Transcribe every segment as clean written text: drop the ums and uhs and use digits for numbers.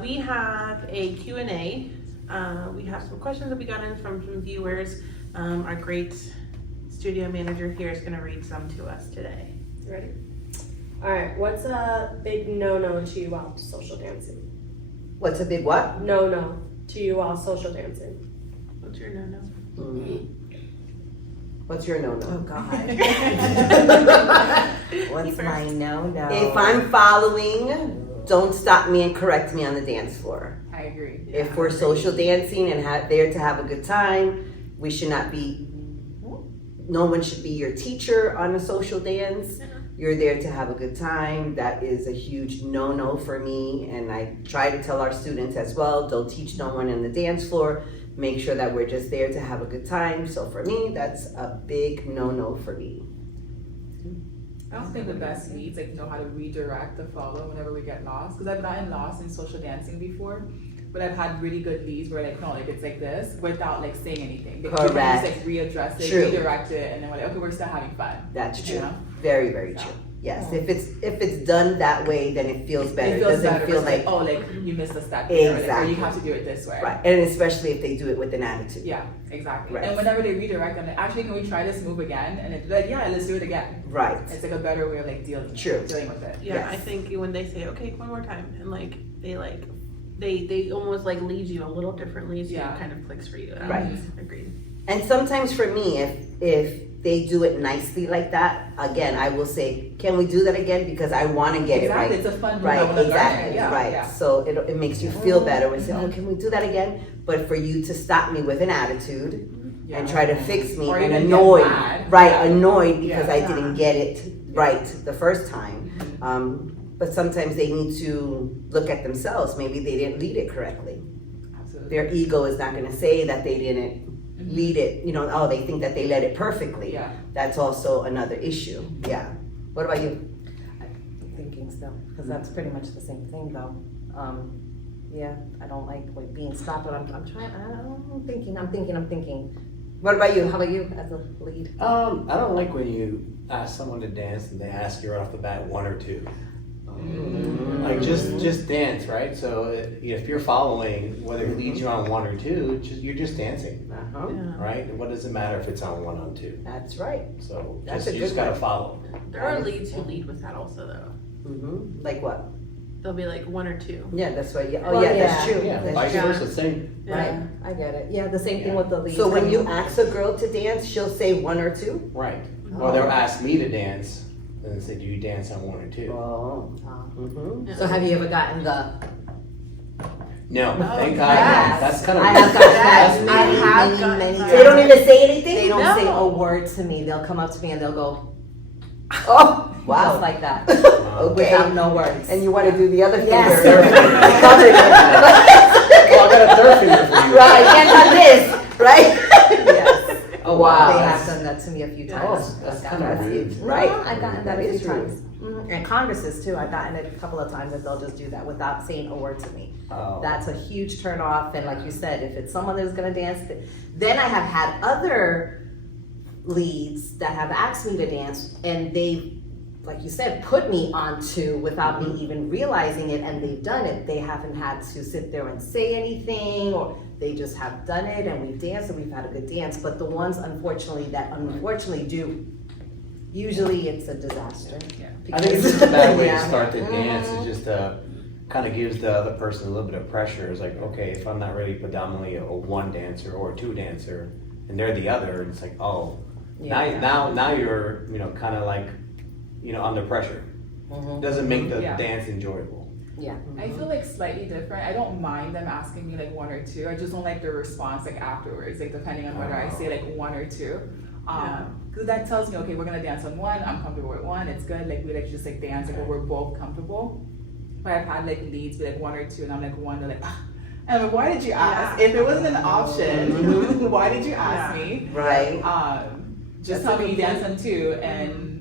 we have a Q&A. We have some questions that we got in from some viewers. Our great studio manager here is going to read some to us today. You ready? All right. What's a big no-no to you all social dancing? What's a big what? No-no to you all social dancing. What's your no-no? What's your no-no? Oh God. What's my no-no? If I'm following, don't stop me and correct me on the dance floor. I agree. If we're social dancing and there to have a good time, we should not be, no one should be your teacher on a social dance. You're there to have a good time. That is a huge no-no for me. And I try to tell our students as well, don't teach no one on the dance floor. Make sure that we're just there to have a good time. So for me, that's a big no-no for me. I don't think the best leads know how to redirect the follow whenever we get lost. Because I've gotten lost in social dancing before, but I've had really good leads where it's like this without saying anything. They Correct. just readdress it, True. redirect it, and then we're like, okay, we're still having fun. That's true. You know? Very, very true. Yes. If it's done that way, then it feels better. It feels doesn't better. feel It's like you missed a step here, or Exactly. you have to do it this way. right. And especially if they do it with an attitude. Yeah, exactly. Right. And whenever they redirect, I'm like, actually, can we try this move again? And it's like, yeah, let's do it again. Right. It's a better way of dealing with it. Yeah, Yes. I think when they say, okay, one more time, and they almost lead you a little differently, so it kind of clicks for you. Right. Agreed. And sometimes for me, if they do it nicely like that, again, I will say, can we do that again? Because I want to get it right. It's a fun move. Right, I wanna learn exactly, it. Yeah, right. yeah. So it makes you feel better when say, oh, can we do that again? But for you to stop me with an attitude and try to fix me Or and even annoyed, get mad. annoyed because I Yeah. didn't get it right the first time. But sometimes they need to look at themselves. Maybe they didn't lead it correctly. Absolutely. Their ego is not going to say that they didn't lead it, they think that they led it perfectly. Yeah. That's also another issue. Yeah. What about you? I'm thinking still, because that's pretty much the same thing though. Yeah, I don't like being stopped, but I'm trying, I'm thinking. What about you? How about you as a lead? I don't like when you ask someone to dance and they ask you right off the bat one or two. Just dance, right? So if you're following, whether it leads you on one or two, you're just dancing, right? What does it matter if it's on one on two? That's right. So That's you just gotta follow. There are leads who lead with that also, though. Like what? They'll be one or two. Yeah, that's right. Yeah. Oh, Well, yeah, yeah. that's true. Yeah, That's vice true. versa, same. Right, I get it. Yeah, the same thing with the lead. So when you ask a girl to dance, she'll say one or two? Right. Or they'll ask me to dance, and they say, do you dance on one or two? Oh. So have you ever gotten the? No, thank God. Yes. That's kind of I have gotten that's that. I have many, gotten many that. They don't even say anything? They don't No. say a word to me. They'll come up to me and they'll go, Oh, just wow. like that, Okay. without no words. And you want to do the other Yes. finger. Cover it. Well, I got a third finger for you. Right, can't have this, right? Yes. Oh, Wow. They have done that to me a few times. that's I've kind of gotten rude. that. Right. No, I've gotten that a That is few times. And congresses too. I've gotten it a couple of times that they'll just do that without saying a word to me. Oh. That's a huge turn off. And like you said, if it's someone that's gonna dance, then I have had other leads that have asked me to dance and they, like you said, put me onto without me even realizing it, and they've done it. They haven't had to sit there and say anything, or they just have done it and we've danced and we've had a good dance. But the ones unfortunately do, usually it's a disaster. Yeah. I think it's just a bad way Yeah. to start the dance. It just kind of gives the other person a little bit of pressure. It's like, okay, if I'm not really predominantly a one dancer or a two dancer, and they're the other, it's like, oh, now you're kind of under pressure. Doesn't make the dance enjoyable. Yeah. I feel slightly different. I don't mind them asking me one or two. I just don't like the response afterwards, depending on whether I say one or two. Because that tells me, okay, we're gonna dance on one. I'm comfortable with one. It's good. We just dance where we're both comfortable. But I've had leads be one or two, and I'm one. They're and I'm like, why did you ask? If it wasn't an option, why did you ask me? Right. Just tell me you dance on two and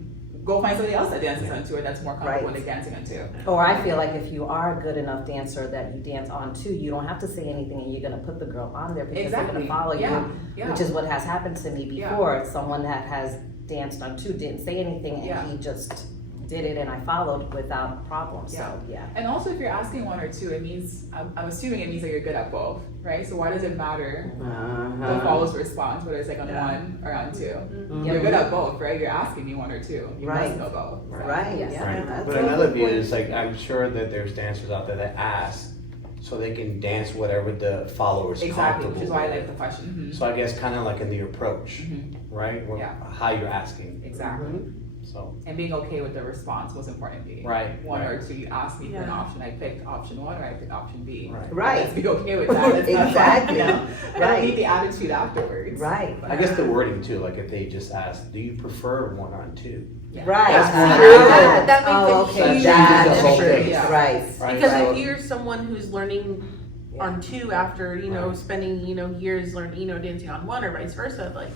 go find somebody else that dances on two or that's more comfortable Right. dancing on two. Or I feel like if you are a good enough dancer that you dance on too, you don't have to say anything and you're gonna put the girl on there because they're Exactly. gonna follow Yeah. you, Yeah. which is what has happened to me before. Someone that has danced on two didn't say anything and he just did it and I followed without problem, so, yeah. And also, if you're asking one or two, it means, I'm assuming it means that you're good at both, right? So why does it matter the follows response, whether it's like on one or on two? You're good at both, right? You're asking me one or two. You must know both. Right, Yes. yeah. Right. That's But a another good view point. is like, I'm sure that there's dancers out there that ask so they can dance whatever the followers Exactly, which comfortable is why I with. like the question. So I guess kind of like in the approach, right? What- Yeah. How you're asking. Exactly. So, And being okay with the response was important to me. right. One right. or two, you asked me for an Yeah. option, I picked option one, or I picked option B. Right. Right. Let's be okay with that. It's not Exactly. fun, you know? I don't need Right. the attitude afterwards. Right. I guess the wording too, like if they just ask, do you prefer one on two? Yeah. Right. That's Ah, true. That makes oh, a okay. huge That's difference. true. Yeah. Right. Right. Because So- if you're someone who's learning on two after, Right. spending, years learning, dancing on one or vice versa, like,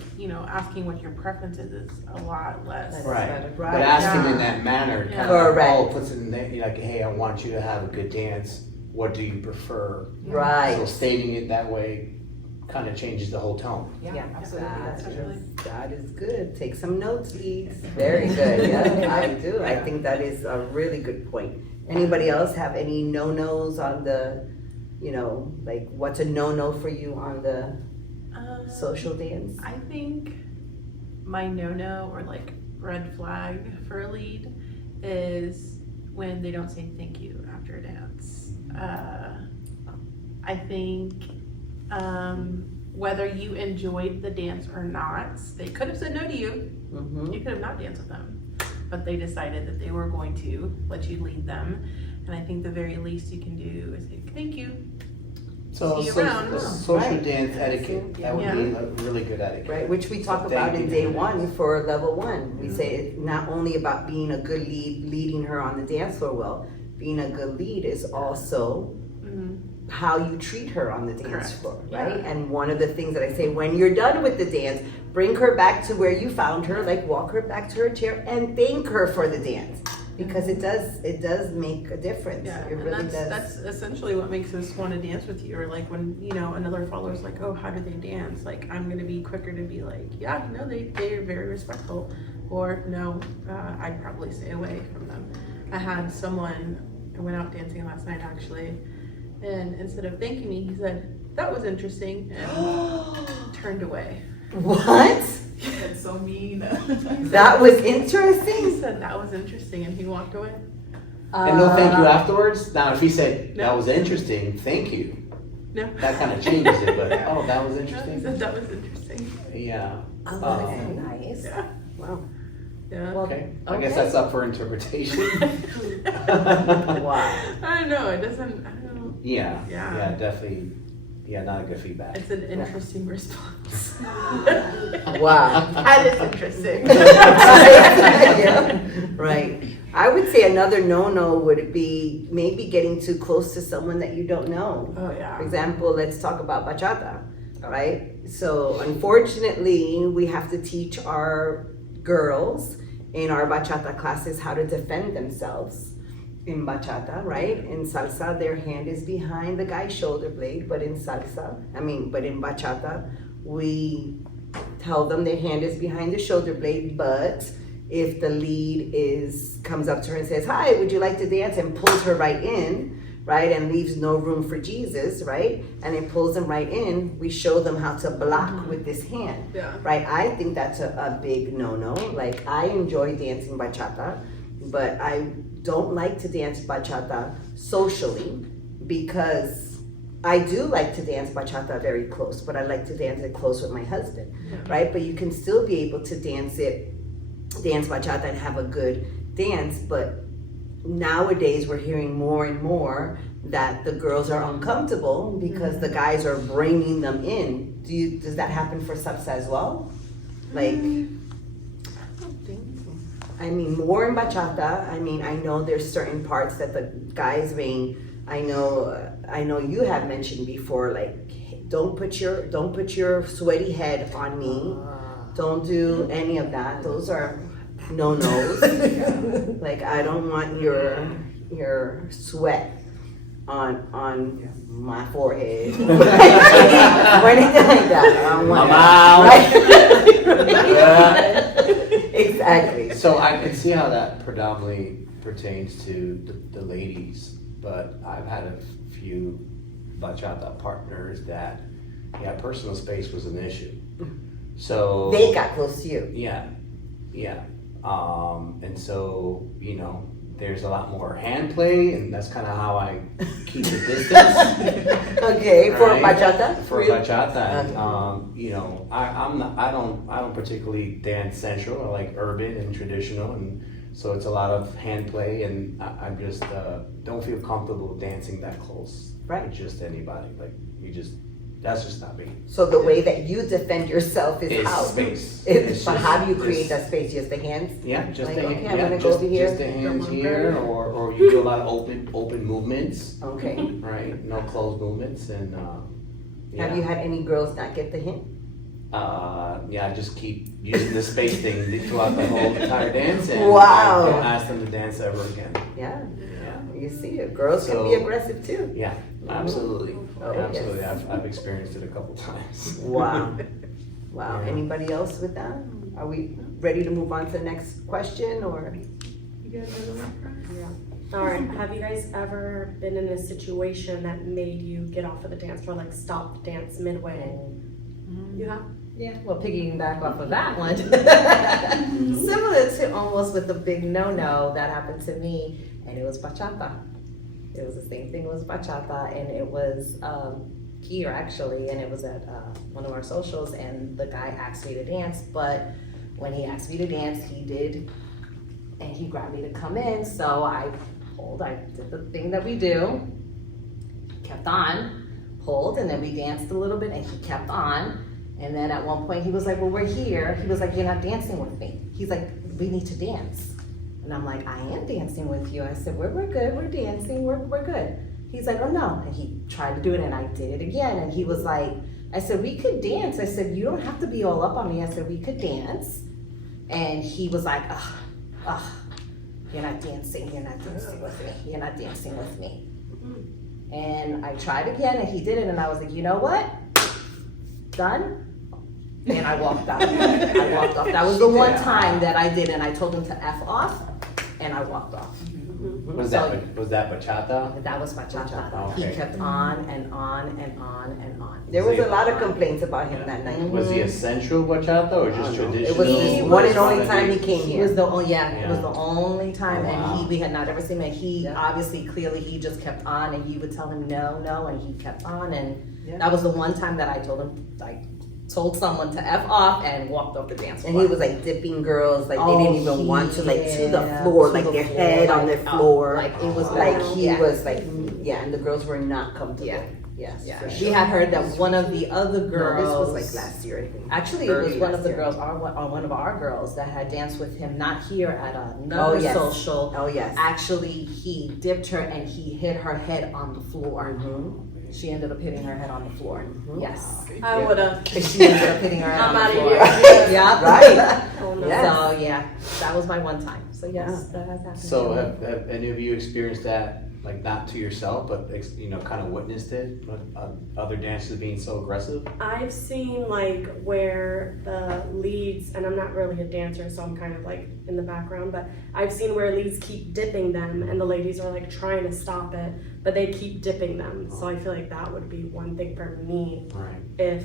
asking what your preference is a lot less. Right. Right. But asking Yeah. in that manner kind Yeah. of Correct. puts it in there, like, hey, I want you to have a good dance. What do you prefer? Right. So stating it that way kind of changes the whole tone. Yeah, Yeah. absolutely. That's true. That is good. Take some notes, please. Very good. Yeah, I do. I think that is a really good point. Anybody else have any no-nos on the, like what's a no-no for you on the social dance? I think my no-no or like red flag for a lead is when they don't say thank you after a dance. I think whether you enjoyed the dance or not, they could have said no to you. Mm-hmm. You could have not danced with them, but they decided that they were going to let you lead them. And I think the very least you can do is say thank you. So See you social, around. social Right. dance etiquette, that would be a really good etiquette. Right, which we talk So about thank in you day for one this. for level one. We say it's not only about being a good lead, leading her on the dance floor well, being a good lead is also how you treat her on the dance Correct. floor, right? And one of the things that I say, when you're done with the dance, bring her back to where you found her, like walk her back to her chair and thank her for the dance. Because it does make a difference. Yeah, It and really that's does. essentially what makes us want to dance with you. Or like when another follower's like, oh, how do they dance? Like I'm gonna be quicker to be like, yeah, they are very respectful, or no, I'd probably stay away from them. I had someone, I went out dancing last night actually, and instead of thanking me, he said that was interesting and turned away. What? That's so mean. That was He interesting. said that was interesting and he walked away. And no thank you afterwards? Now, if he said, No. that was interesting, thank you, No. that kind of changes it, but, oh, that was No, he interesting? said that was interesting. Yeah, Oh, Okay, nice. Yeah. wow. Yeah. Well, okay. I guess okay. that's up for interpretation. Wow. I don't know. It doesn't. I don't know. Yeah, Yeah. yeah, definitely, yeah, not a good feedback. It's an interesting response. Wow. That is interesting. Yeah, right. I would say another no-no would be maybe getting too close to someone that you don't know. Oh For yeah. example, let's talk about bachata, right? So unfortunately, we have to teach our girls in our bachata classes how to defend themselves in bachata, right? In salsa, their hand is behind the guy's shoulder blade, but in bachata, we tell them their hand is behind the shoulder blade, but if the lead comes up to her and says, "Hi, would you like to dance?" and pulls her right in, right, and leaves no room for Jesus, right, and it pulls them right in, we show them how to block with this hand, Yeah. right? I think that's a big no-no. Like, I enjoy dancing bachata, but I don't like to dance bachata socially because I do like to dance bachata very close, but I like to dance it close with my husband, right? But you can still be able to dance bachata and have a good dance, but nowadays we're hearing more and more that the girls are uncomfortable because the guys are bringing them in. Does that happen for salsa as well? Like, I don't think so. I mean, more in bachata. I mean, I know there's certain parts that the guys bring. I know you have mentioned before, like, don't put your sweaty head on me. Don't do any of that. Those are no-nos. Like, I don't want your sweat on my forehead or anything like that. I don't want that. Right? Exactly. So I can see how that predominantly pertains to the ladies, but I've had a few bachata partners that, yeah, personal space was an issue. So They got close to you. yeah. And so, you know, there's a lot more hand play, and that's kind of how I keep the distance. Okay, for Right. bachata? For real? bachata, and, you know, I don't particularly dance sensual. I like urban and traditional, and so it's a lot of hand play, and I just don't feel comfortable dancing that close. Right. With just anybody, like that's just not me. So the way that you defend yourself is It's how? space. But how do you create just- that space? Just the hands? Yeah, just Like, the okay, I'm yeah, gonna go just, over here. just the hands here, or you do a lot of open movements, Okay. right? No closed movements, and yeah. Have you had any girls not get the hint? Yeah, I just keep using the space thing throughout the whole entire dance, and Wow. I don't ask them to dance ever again. Yeah, Yeah, you see it. Girls can be So- aggressive too. yeah, absolutely, Oh, absolutely. yes. I've experienced it a couple times. Wow. Wow. Yeah. Anybody else with that? Are we ready to move on to the next question or? You guys have another one? All right. Have you guys ever been in a situation that made you get off of the dance floor, like stop the dance midway? You have? Yeah, well, piggyback off of that one, similar to almost with the big no-no that happened to me, and it was bachata. It was the same thing, it was bachata, and it was here actually, and it was at one of our socials, and the guy asked me to dance, but when he asked me to dance, he did, and he grabbed me to come in, so I did the thing that we do, kept on, pulled, and then we danced a little bit, and he kept on. And then at one point he was like, well, we're here. He was like, you're not dancing with me. He's like, we need to dance. And I'm like, I am dancing with you. I said, we're good, we're dancing, we're good. He's like, oh no. And he tried to do it and I did it again. And he was like, I said, we could dance. I said, you don't have to be all up on me. I said, we could dance. And he was like, ugh, you're not dancing with me. You're not dancing with me. And I tried again and he did it and I was like, you know what? Done. And I walked out. I walked off. That was the one time that I did, and I told him to F off, and I walked off. Was that bachata? That was bachata. He Okay. kept on and on and on and on. There was a lot of complaints about him that night. Was he a sensual bachata or just traditional? It was He the one was- and only time he came He was here. the it was the only time, Wow. and we had not ever seen him. He Yeah. obviously, clearly, he just kept on, and you would tell him no, and he kept on, and Yeah. that was the one time that I told him, told someone to F off and walked off the dance floor. And he was like dipping girls, like they didn't even want to, like to the Yeah, floor, to like the their floor, head on like, the floor. Like it was Like he yeah. was like, yeah, and the girls were not comfortable. Yeah. Yes, Yeah, for we sure. had heard that one of the other No, girls. this was like last year, I think. Actually, it was Early one last of the year. girls, one of our girls that had danced with him, not here at another Oh, yes. social. Oh, yes. Actually, he dipped her and he hit her head on the floor. Mhm. She ended up hitting her head on the floor. Yes. I would have. She ended up hitting her head I'm on the outta floor. here. Yeah. Right. Oh no. Yes. So yeah, that was my one time. So yes, that has happened. So to me. have any of you experienced that, like not to yourself, but kind of witnessed it, other dancers being so aggressive? I've seen like where the leads, and I'm not really a dancer, so I'm kind of like in the background, but I've seen where leads keep dipping them and the ladies are like trying to stop it, but they keep dipping them. So I feel like that would be one thing for me Right. if,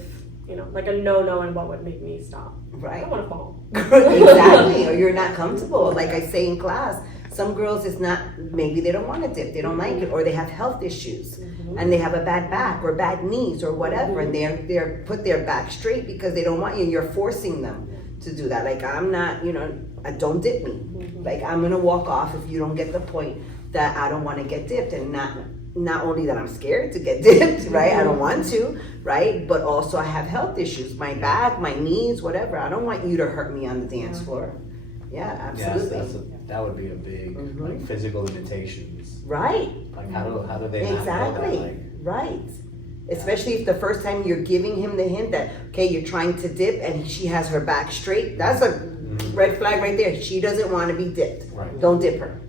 like a no-no and what would make me stop. I Right. don't want to fall. Exactly. Or you're not comfortable. Like I say in class, some girls is not, maybe they don't want to dip, they don't like it, or they have health issues. And they have a bad back or bad knees or whatever, and they're put their back straight because they don't want you. You're forcing them to do that. Like I'm not, don't dip me. Like I'm gonna walk off if you don't get the point that I don't want to get dipped, and not only that I'm scared to get dipped, right? I don't want to, right? But also I have health issues, my back, my knees, whatever. I don't want you to hurt me on the dance floor. Yeah, absolutely. Yes, that would be a big like physical limitations. Right. Like how do they not know Exactly. that? Like, Right. Especially if the first time you're giving him the hint that, okay, you're trying to dip and she has her back straight, that's a red flag right there. She doesn't want to be dipped. Right. Don't dip her.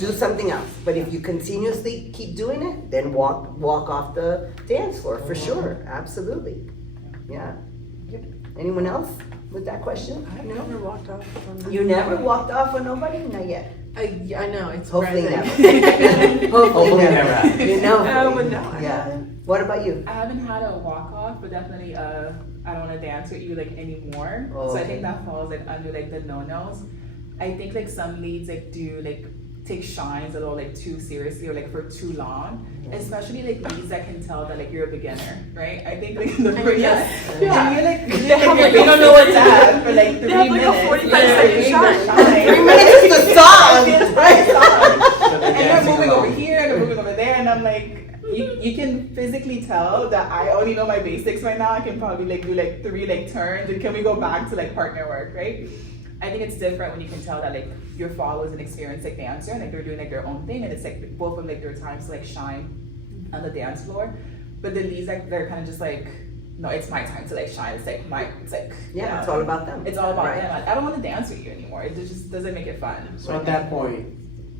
Do something else. But if you continuously keep doing it, then walk off the dance floor for sure. Absolutely. Yeah. Anyone else? with that question? I've never walked off from You never walked off on nobody? Not yet. I know, it's Hopefully present. never. Hopefully never happens. You know. But no, I Yeah. haven't. What about you? I haven't had a walk off, but definitely I don't want to dance with you like anymore. Oh, So I okay. think that falls like under like the no-nos. I think like some leads like do like take shines a little like too seriously or like for too long, especially like leads that can tell that like you're a beginner, right? I think like the first Yes. yeah, you're like you don't know what's at for like 3 They have like minutes. a 45-second shine. 3 minutes is the song, right? So they're And you're dancing moving along. over here and you're moving over there, and I'm like, you can physically tell that I only know my basics right now. I can probably like do like 3 like turns, and can we go back to like partner work, right? I think it's different when you can tell that like your follower is an experienced like dancer and like they're doing like their own thing, and it's like both of them like their times to like shine on the dance floor. But the leads like they're kind of just like, no, it's my time to like shine. It's like Yeah, it's all about them. it's all about Right. them. Like, I don't want to dance with you anymore. It just doesn't make it fun. So at that point,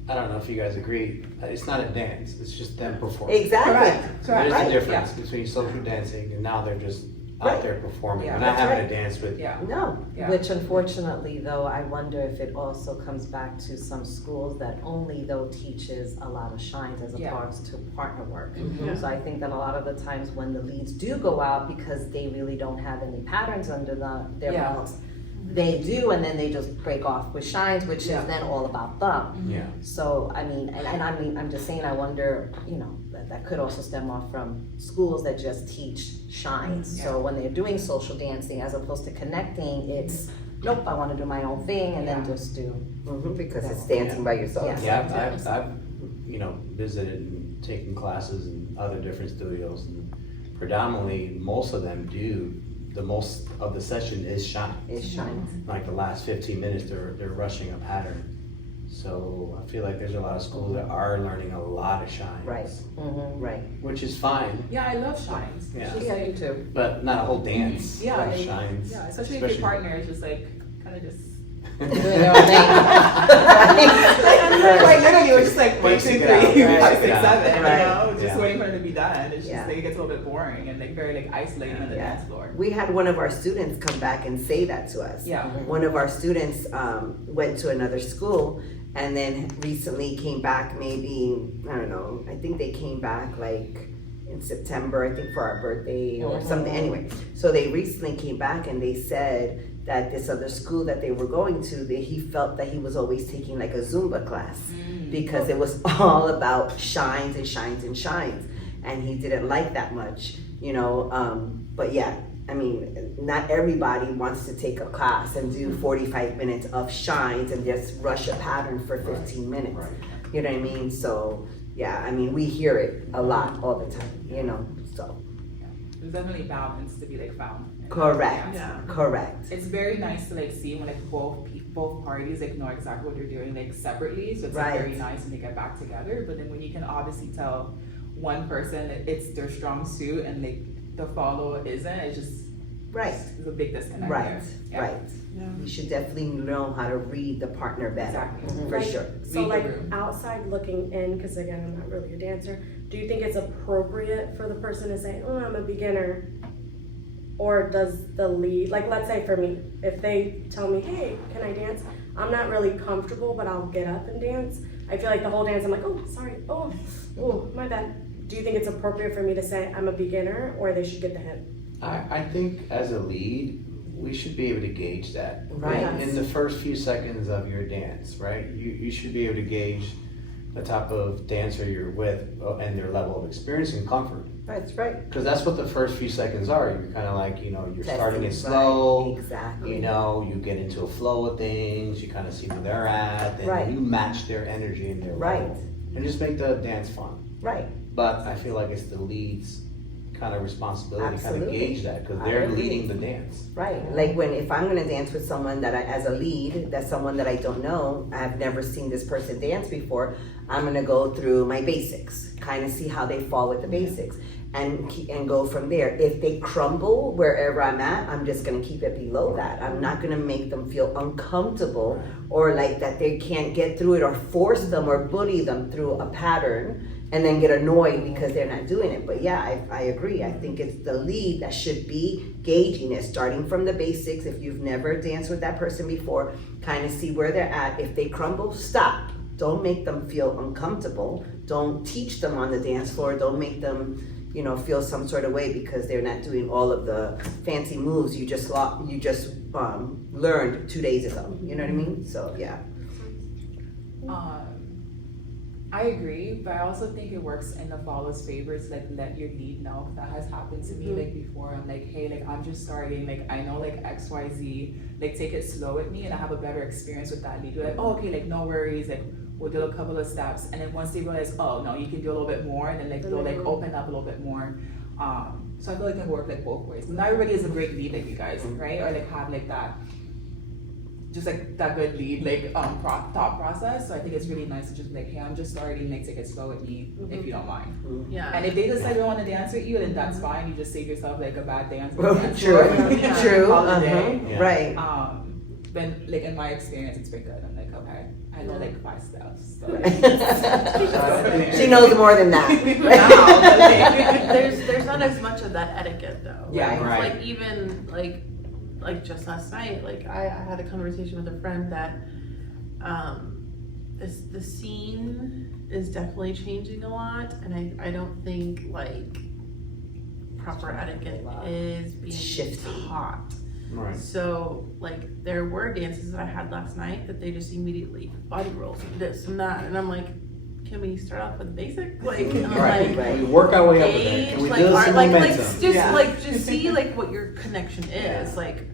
I don't know if you guys agree, it's not a dance, it's just them performing. Exactly. Correct. There's Right. a difference between social dancing and now they're just out Right. there performing. Yeah, We're not that's having right. a dance with you. Yeah. No. Yeah. Which unfortunately though, I wonder if it also comes back to some schools that only though teaches a lot of shines as Yeah. opposed to partner work. Yeah. So I think that a lot of the times when the leads do go out because they really don't have any patterns under their Yeah. belts, they do, and then they just break off with shines, which Yeah. is then all about them. Yeah. So, I mean, and I mean, I'm just saying, I wonder, you know, that could also stem off from schools that just teach shines. Yeah. So when they're doing social dancing, as opposed to connecting, it's, nope, I wanna do my own thing, and then Yeah. just do. Because it's dancing by yourself. Yeah. Yeah, I've you know, visited and taken classes in other different studios, and predominantly, most of them do, the most of the session is shine. It's shines. Like the last 15 minutes, they're rushing a pattern. So I feel like there's a lot of schools that are learning a lot of shines. Right. Right. Which is fine, Yeah, I love shines. Yeah. It's just Yeah, like, you too. but not a whole dance Yeah, of like- shines. yeah, especially if your partner is just like kind of just Doing their own thing. like literally we're just like 1, 2, 3, Basic it out, 5, right, 6, yeah. 7, Right. you know, just Yeah. waiting for it to be done. It's just Yeah. like it gets a little bit boring and like very like isolating on the Yeah. dance floor. We had one of our students come back and say that to us. Yeah. One of our students went to another school and then recently came back maybe, I don't know, I think they came back like in September, I think for our birthday or something, anyway. So they recently came back and they said that this other school that they were going to, that he felt that he was always taking like a Zumba class because it was all about shines and shines and shines. And he didn't like that much, you know, but yeah, I mean, not everybody wants to take a class and do 45 minutes of shines and just rush a pattern for 15 minutes. Right. You know what I mean? So, yeah, I mean, we hear it a lot all the time, you know, so. There's definitely balance to be like found. Correct, Yeah. correct. It's very nice to like see when like both parties like know exactly what they're doing like separately. So it's like, Right. very nice when they get back together. But then when you can obviously tell one person that it's their strong suit and like the follow isn't, it's just Right, there's a big disconnect right, there. Yeah. right. Yeah. You should definitely know how to read the partner better, Exactly. for Like, sure. So Read the like room. outside looking in, because again, I'm not really a dancer, do you think it's appropriate for the person to say, oh, I'm a beginner? Or does the lead, like let's say for me, if they tell me, hey, can I dance? I'm not really comfortable, but I'll get up and dance. I feel like the whole dance, I'm like, oh, sorry, oh, my bad. Do you think it's appropriate for me to say I'm a beginner, or they should get the hint? I think as a lead, we should be able to gauge that. Right. In the first few seconds of your dance, right? You should be able to gauge the type of dancer you're with and their level of experience and comfort. That's right. Because that's what the first few seconds are. You're kind of like, you know, you're starting it Testing, slow. right, exactly. You know, you get into a flow of things. You kind of see where they're at, and Right. you match their energy and their Right. level, and just make the dance fun. Right, But I feel like it's the lead's kind of responsibility to kind of Absolutely. gauge that because I they're agree. leading the dance. right. Like if I'm gonna dance with someone that as a lead, that's someone that I don't know, I've never seen this person dance before, I'm gonna go through my basics, kind of see how they fall with the basics. And go from there. If they crumble wherever I'm at, I'm just gonna keep it below that. I'm not gonna make them feel uncomfortable or like that they can't get through it or force them or bully them through a pattern and then get annoyed because they're not doing it. But yeah, I agree. I think it's the lead that should be gauging it, starting from the basics. If you've never danced with that person before, kind of see where they're at. If they crumble, stop. Don't make them feel uncomfortable. Don't teach them on the dance floor. Don't make them, feel some sort of way because they're not doing all of the fancy moves you just learned 2 days ago. You know what I mean? So yeah. I agree, but I also think it works in the follower's favor to like let your lead know. That has happened to me like before. I'm like, hey, like I'm just starting, like I know like XYZ, like take it slow with me and I have a better experience with that lead. You're like, oh, okay, like no worries, like we'll do a couple of steps, and then once they realize, oh no, you can do a little bit more, and then like they'll like open up a little bit more. So I feel like it can work like both ways. But not everybody is a great lead like you guys, right? Or like have like that, just like that good lead like thought process. So I think it's really nice to just be like, hey, I'm just starting, like take it slow with me if you don't mind. Yeah. And if they decide they want to dance with you, then that's fine. You just save yourself like a bad dance. True. Call it a day. Yeah. Right. But like in my experience, it's been good. I'm like, okay, I know like 5 steps. So. She knows more than that. There's not as much of that etiquette though. Yeah, right. Like even like just last night, like I had a conversation with a friend that the scene is definitely changing a lot, and I don't think like proper etiquette is being taught. Right. So like there were dances that I had last night that they just immediately body rolls and this and that, and I'm like, can we start off with basic? Like, Right. Right. We work our way up with that. Can we build some momentum? Just see like what your connection is, like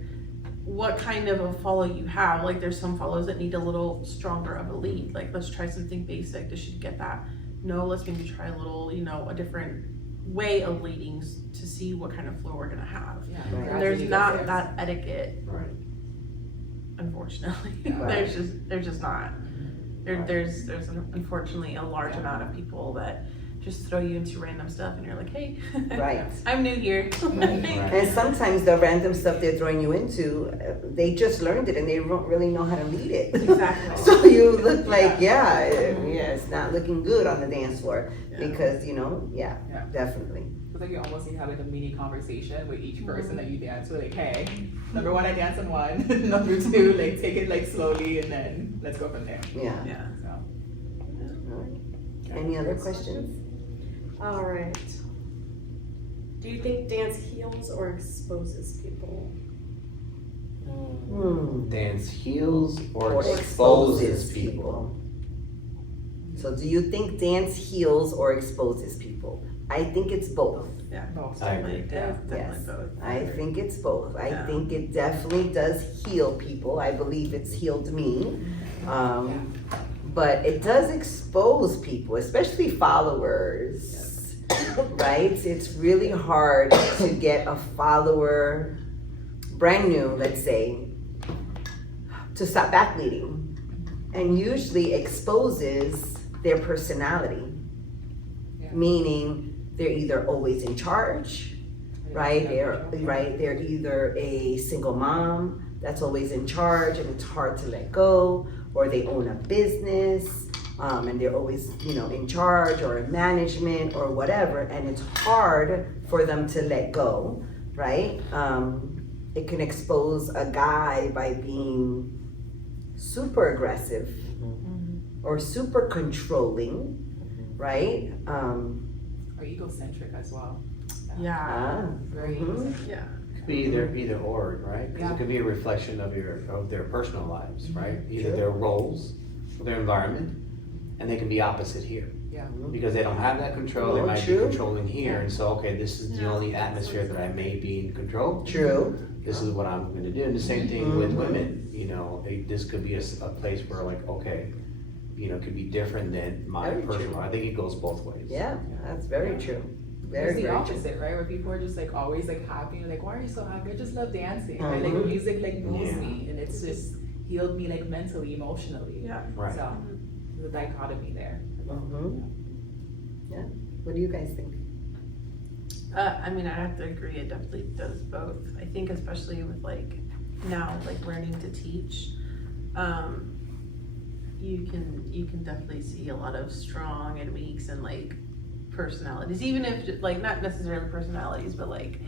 what kind of a follow you have. Like there's some follows that need a little stronger of a lead. Like let's try something basic. Does she get that? No, let's maybe try a little, a different way of leading to see what kind of flow we're gonna have. Yeah, Right. And there's not that etiquette, Right. unfortunately. Right. There's just not. There's unfortunately a large amount of people that just throw you into random stuff and you're like, hey, Right. I'm new here. And sometimes the random stuff they're throwing you into, they just learned it and they don't really know how to lead it. Exactly. So you look like, it's not looking good on the dance floor because, definitely. It's like you almost need to have like a mini conversation with each person that you dance with. Like, hey, number 1, I dance on 1. Number 2, like take it like slowly, and then let's go from there. Yeah. Yeah. So. Any other questions? All right. Do you think dance heals or exposes people? Dance heals or Or exposes people. So do you think dance heals or exposes people? I think it's both. Yeah. Both. I agree. Definitely Yes. both. I think it's both. I Yeah. think it definitely does heal people. I believe it's healed me. But it does expose people, especially followers, right? It's really hard to get a follower, brand new, let's say, to stop backleading, and usually exposes their personality, meaning they're either always in charge, right? They're either a single mom that's always in charge and it's hard to let go, or they own a business and they're always, in charge or in management or whatever, and it's hard for them to let go, right? It can expose a guy by being super aggressive or super controlling, right? Or egocentric as well. Yeah. Very egocentric. Yeah. Could be either or, right? Because it could be a reflection of their personal lives, right? Either their roles, or their environment, and they can be opposite here. Yeah. Because they don't have that control, they might be controlling here, and so this is the only atmosphere that I may be in control. True. This is what I'm going to do. And the same thing with women. This could be a place where could be different than my Very personal. true. I think it goes both ways. Yeah, that's very true. Very, It's the very true. opposite, right? Where people are just like always like happy, like, why are you so happy? I just love dancing. Right? Like music like moves me, and it's just healed me like mentally, emotionally. Yeah. Right. So there's a dichotomy there. Yeah. What do you guys think? I mean, I have to agree. It definitely does both. I think, especially with now, learning to teach, you can definitely see a lot of strong and weaks, and personalities, even if like not necessarily personalities, but like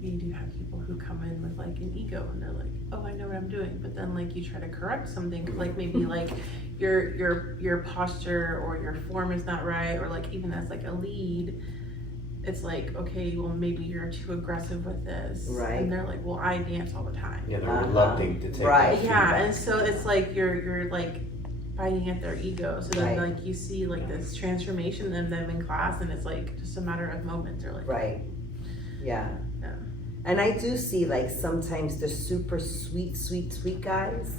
you do have people who come in with like an ego and they're like, oh, I know what I'm doing, but then like you try to correct something, like maybe like your posture or your form is not right, or like even as like a lead, it's like, okay, well maybe you're too aggressive with this, Right. and they're like, well, I dance all the time. Yeah, they're reluctant to take Right. that Yeah, feedback. and so it's like you're like biting at their ego. So then Right. like you see like this transformation in them in class, and it's like just a matter of moments, or like Right. Yeah. Yeah. And I do see like sometimes the super sweet guys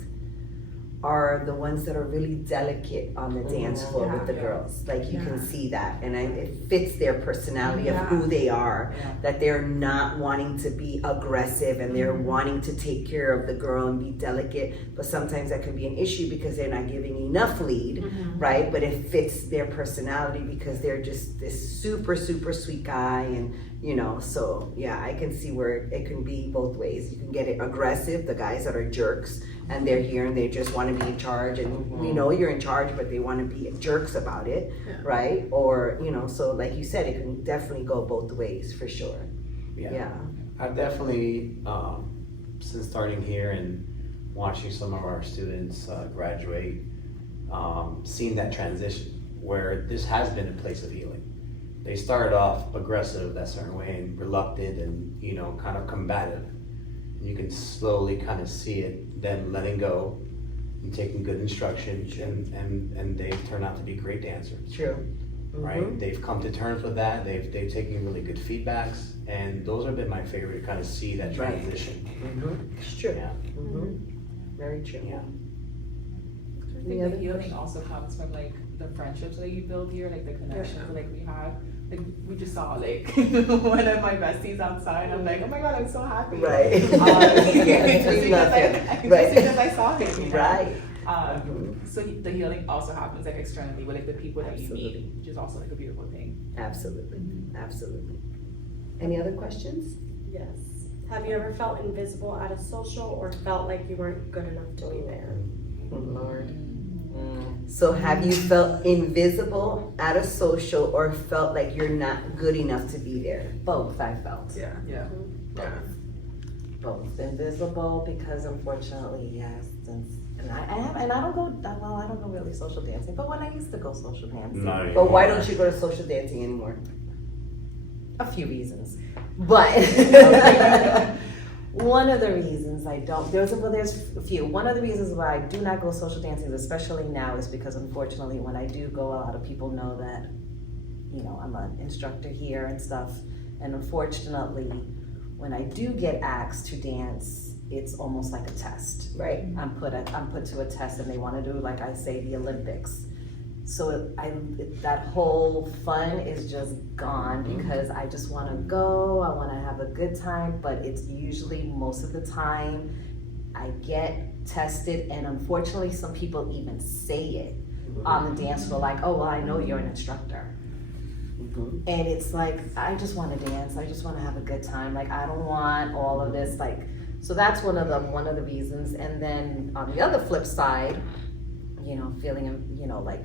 are the ones that are really delicate on the dance floor with the Yeah. girls. Like you Yeah. can see that, and it fits their personality of Yeah. who they are. Yeah. That they're not wanting to be aggressive and they're Mhm. wanting to take care of the girl and be delicate. But sometimes that could be an issue because they're not giving enough lead, Mhm. right? But it fits their personality because they're just this super sweet guy, and you know. So yeah, I can see where it can be both ways. You can get it aggressive, the guys that are jerks, and they're here and they just want to be in charge, and we know you're in charge, but they want to be jerks about it, Yeah. right? Or you know, so like you said, it can definitely go both ways for sure. Yeah. I've definitely, since starting here and watching some of our students graduate, seen that transition where this has been a place of healing. They started off aggressive that certain way and reluctant and, you know, kind of combative. And you can slowly kind of see it, them letting go and taking good instruction, and they turn out to be great dancers. True. Right? They've come to terms with that. They've taken really good feedbacks, and those have been my favorite to kind of see that Right. transition. It's true. Yeah. Very true. Yeah. I Any think other the healing questions? also comes from like the friendships that you build here, like the connections that like we have. Like we just saw like one of my besties outside. I'm like, oh my god, I'm so happy. Right. Just Yeah, we love because him. just Right. because I saw him. You know? Right. So the healing also happens like externally with like the people that you Absolutely. meet, which is also like a beautiful thing. Absolutely. Absolutely. Any other questions? Yes. Have you ever felt invisible at a social or felt like you weren't good enough to be there? Lord. So have you felt invisible at a social or felt like you're not good enough to be there? Both I felt. Yeah. Yeah. Yeah. Both invisible because unfortunately, yes, and I don't go well. I don't go really social dancing, but when I used to go social dancing, Not But why anymore. don't you go to social dancing anymore? a few reasons, but one of the reasons I don't. There's a few. One of the reasons why I do not go social dancing, especially now, is because unfortunately, when I do go, a lot of people know that, you know, I'm an instructor here and stuff, and unfortunately, when I do get asked to dance, it's almost like a test. Right. I'm put to a test, and they want to do, like I say, the Olympics. So that whole fun is just gone because I just want to go. I want to have a good time, but it's usually most of the time I get tested, and unfortunately, some people even say it on the dance floor, like, "Oh, well, I know you're an instructor." And it's like, I just want to dance. I just want to have a good time. Like, I don't want all of this. Like, so that's one of the reasons. And then on the other flip side, you know, feeling, you know, like,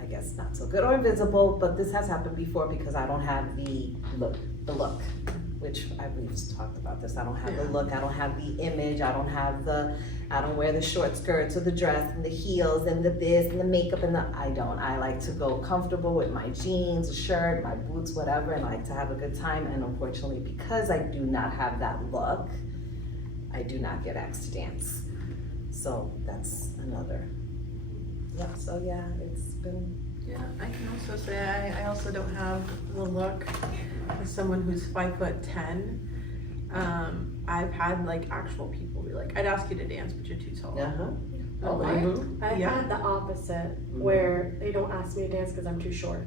I guess not so good or invisible, but this has happened before because I don't have the look, which we've talked about this. I don't have the look. I don't have the image. I don't wear the short skirts or the dress and the heels and the this and the makeup and I like to go comfortable with my jeans, a shirt, my boots, whatever, and I like to have a good time. And unfortunately, because I do not have that look, I do not get asked to dance. So that's another. Yep, so yeah, it's been. Yeah, I can also say I also don't have the look as someone who's 5'10". I've had like actual people be like, I'd ask you to dance, but you're too tall. Uh-huh. I'm like, I've Yeah. had the opposite where they don't ask me to dance because I'm too short.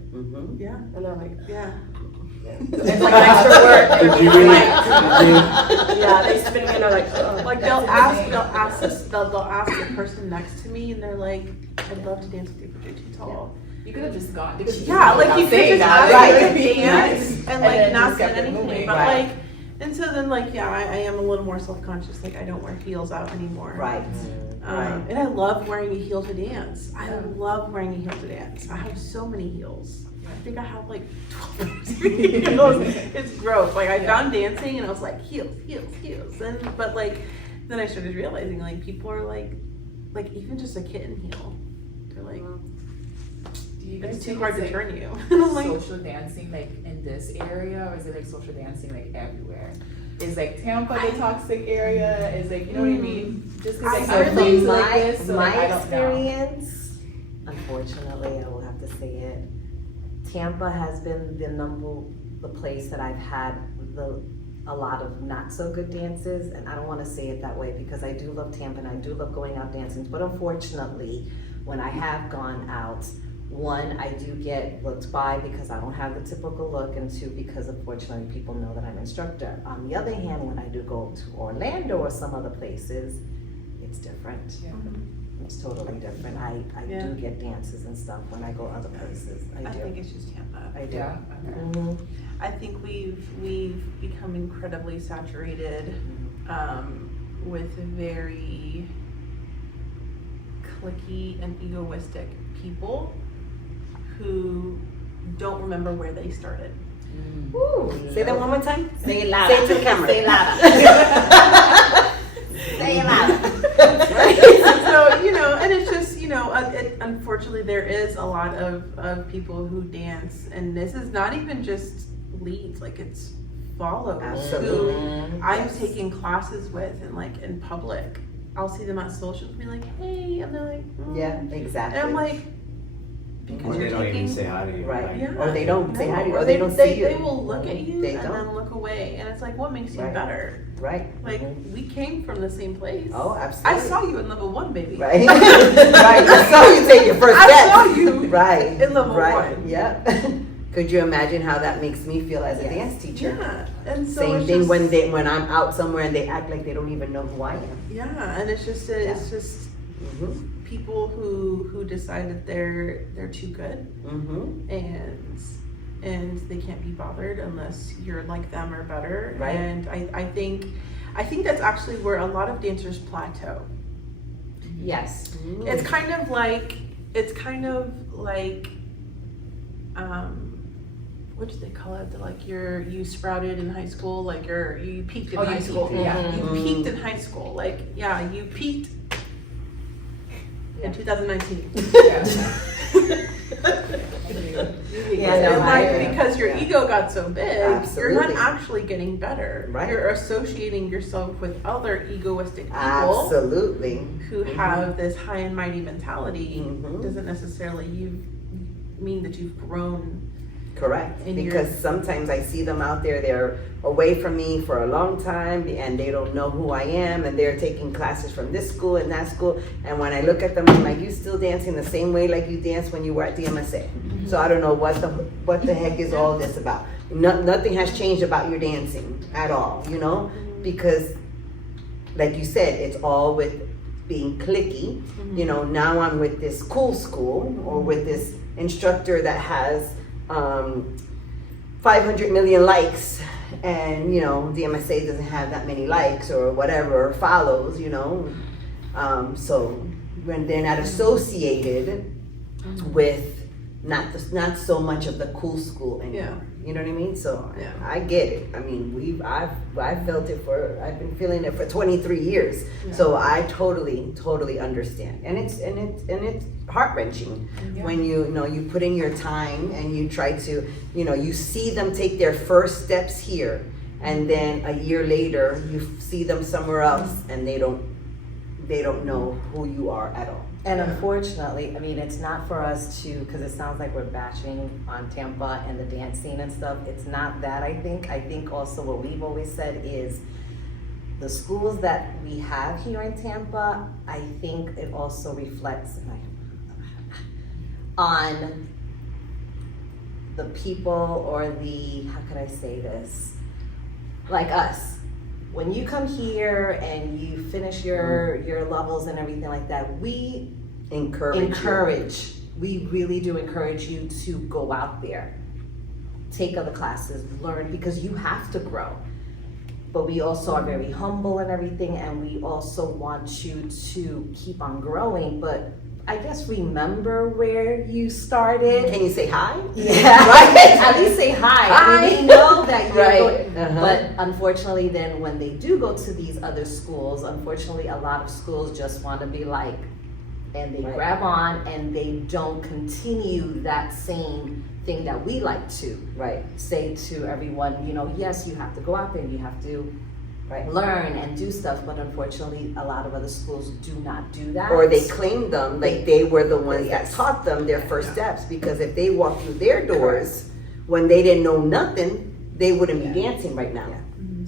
yeah, And they're like, yeah. it's like extra work. Did you really? Yeah, they spin me and they're like, oh. Like they'll ask the person next to me, and they're like, I'd love to dance with you, but you're too tall. You could have just gone. Yeah, like you could just ask Right. me to dance and like then not just said kept it anything, moving. but Right. like And so then like, yeah, I am a little more self-conscious, like I don't wear heels out anymore. Right. Right. And I love wearing a heel to dance. I love wearing a heel to dance. I have so many heels. I think I have like 12 pairs of heels. It's gross. Like I found dancing and I was like heels. But like then I started realizing like people are like even just a kitten heel. They're like, Do you guys it's too think hard it's, to like, turn you. And I'm like, social dancing like in this area, or is it like social dancing like everywhere? Is like Tampa the toxic area? Is like, you know what I mean? Just because like So other from places like this, so my like, I don't know. experience, unfortunately, I will have to say it. Tampa has been the place that I've had a lot of not so good dances, and I don't want to say it that way because I do love Tampa and I do love going out dancing. But unfortunately, when I have gone out, one, I do get looked by because I don't have the typical look, and two, because unfortunately people know that I'm an instructor. On the other hand, when I do go to Orlando or some other places, it's different. Yeah. It's totally different. I Yeah. do get dances and stuff when I go other places. I I do. think it's just Tampa. I do. Yeah. Okay. Mhm. I think we've become incredibly saturated with very cliquey and egoistic people who don't remember where they started. Woo. Say that one more time. Say it louder. Say it to the camera. Say it louder. Say it louder. So, you know, and it's just, you know, unfortunately there is a lot of people who dance, and this is not even just leads, like it's followers Absolutely. who I'm taking classes with, and like in public, I'll see them at socials and be like, hey, and they're like, Yeah, exactly. and I'm like, because Or they you're don't even taking, say hi to you. Right. like- Yeah. Or they don't say hi to you, or or they don't see you. They will look at you They and don't. then look away, and it's like, what makes you Right. better? Right. Like, Mhm. we came from the same place. Oh, I absolutely. saw you in level 1, baby. Right. Right. I saw you take your first I step. saw you Right. in level right. 1. Yeah. Could you imagine how that makes me feel as a dance teacher? Yeah, and so Same it's thing just, when I'm out somewhere and they act like they don't even know who I am. yeah, and it's just Mhm. people who decide that they're too good Mhm. and they can't be bothered unless you're like them or better. Right. And I think that's actually where a lot of dancers plateau. Yes. It's kind of like what do they call it? Like you sprouted in high school, like you peaked in Oh, high you school. peaked, yeah. You Mhm. peaked in high school. Like, yeah, you peaked in 2019. Yeah, no, And I like, agree. because your Yeah. ego got so big, you're Absolutely. not actually getting better. Right. You're associating yourself with other egoistic people Absolutely. who Mhm. have this high and mighty mentality. Mhm. Doesn't necessarily mean that you've grown. Correct. In your- Because sometimes I see them out there, they're away from me for a long time and they don't know who I am, and they're taking classes from this school and that school. And when I look at them, I'm like, you still dancing the same way like you danced when you were at the MSA. So I don't know what the heck is all this about. Nothing has changed about your dancing at all, you know? Because like you said, it's all with being cliquey. You know, now I'm with this cool school or with this instructor that has 500 million likes, and you know the MSA doesn't have that many likes or whatever, or follows, you know. So when they're not associated with not so much of the cool school anymore. Yeah. You know what I mean? So Yeah. I get it. I mean, I've felt it I've been feeling it for 23 years. Yeah. So I totally understand. And it's heart-wrenching when you put in your time and you try to, you see them take their first steps here, and then a year later you see them somewhere else and they don't know who you are at all. And unfortunately, I mean, it's not for us to, because it sounds like we're bashing on Tampa and the dance scene and stuff. It's not that, I think. I think also what we've always said is the schools that we have here in Tampa, I think it also reflects on the people or how could I say this? Like us. When you come here and you finish your levels and everything like that, we encourage. We really do encourage you to go out there, take other classes, learn, because you have to grow. but we also are very humble and everything, and we also want you to keep on growing, but I guess remember where you started. Can you say hi? Yeah, right. At least say hi. I mean, we know that you're Right. going, but unfortunately, then when they do go to these other schools, unfortunately, a lot of schools just want to be like, and they grab on and they don't continue that same thing that we like to say to everyone. You know, yes, you have to go out there and you have to learn and do stuff, but unfortunately, a lot of other schools do not do that. Or they claim them like they were the ones that taught them their first steps, because if they walked through their doors when they didn't know nothing, they wouldn't be dancing right now.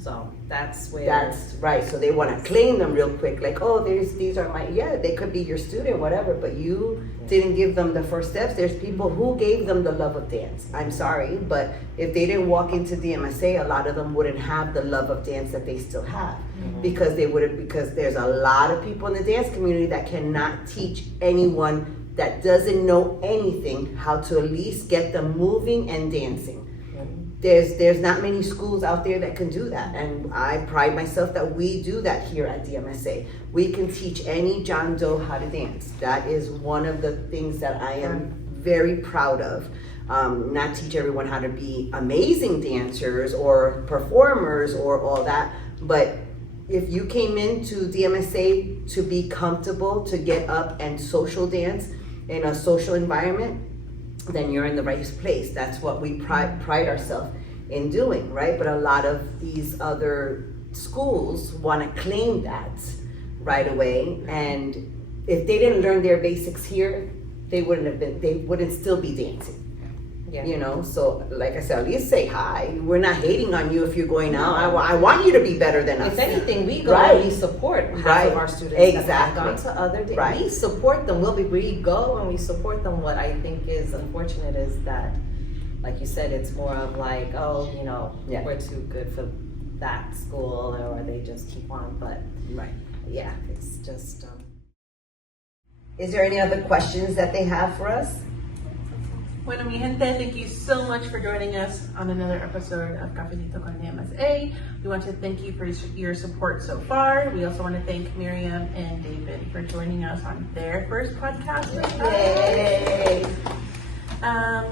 So that's where. That's right. So they want to claim them real quick, like, oh, these are my, they could be your student, whatever, but you didn't give them the first steps. There's people who gave them the love of dance. I'm sorry, but if they didn't walk into DMSA, a lot of them wouldn't have the love of dance that they still have, because because there's a lot of people in the dance community that cannot teach anyone that doesn't know anything how to at least get them moving and dancing. There's not many schools out there that can do that, and I pride myself that we do that here at DMSA. We can teach any John Doe how to dance. That is one of the things that I am very proud of. Not teach everyone how to be amazing dancers or performers or all that, but if you came into DMSA to be comfortable, to get up and social dance in a social environment, then you're in the right place. That's what we pride ourselves in doing, right? But a lot of these other schools want to claim that right away, and if they didn't learn their basics here, they wouldn't still be dancing. You know, so like I said, at least say hi. We're not hating on you if you're going out. I want you to be better than us. If anything, we go and we support half of our students that have gone to other we support them. We go and we support them. What I think is unfortunate is that, like you said, it's more of like, oh, you know, we're too good for that school, or they just keep on. But yeah, it's just. Is there any other questions that they have for us? Bueno, mi gente, thank you so much for joining us on another episode of Cafecito con DMSA. We want to thank you for your support so far. We also want to thank Miriam and David for joining us on their first podcast with us. Yay!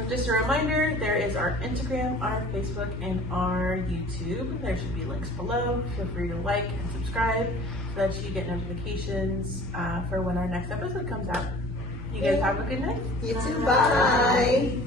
Just a reminder, there is our Instagram, our Facebook, and our YouTube. There should be links below. Feel free to like and subscribe so that you get notifications for when our next episode comes out. You guys have a good night. You too. Bye.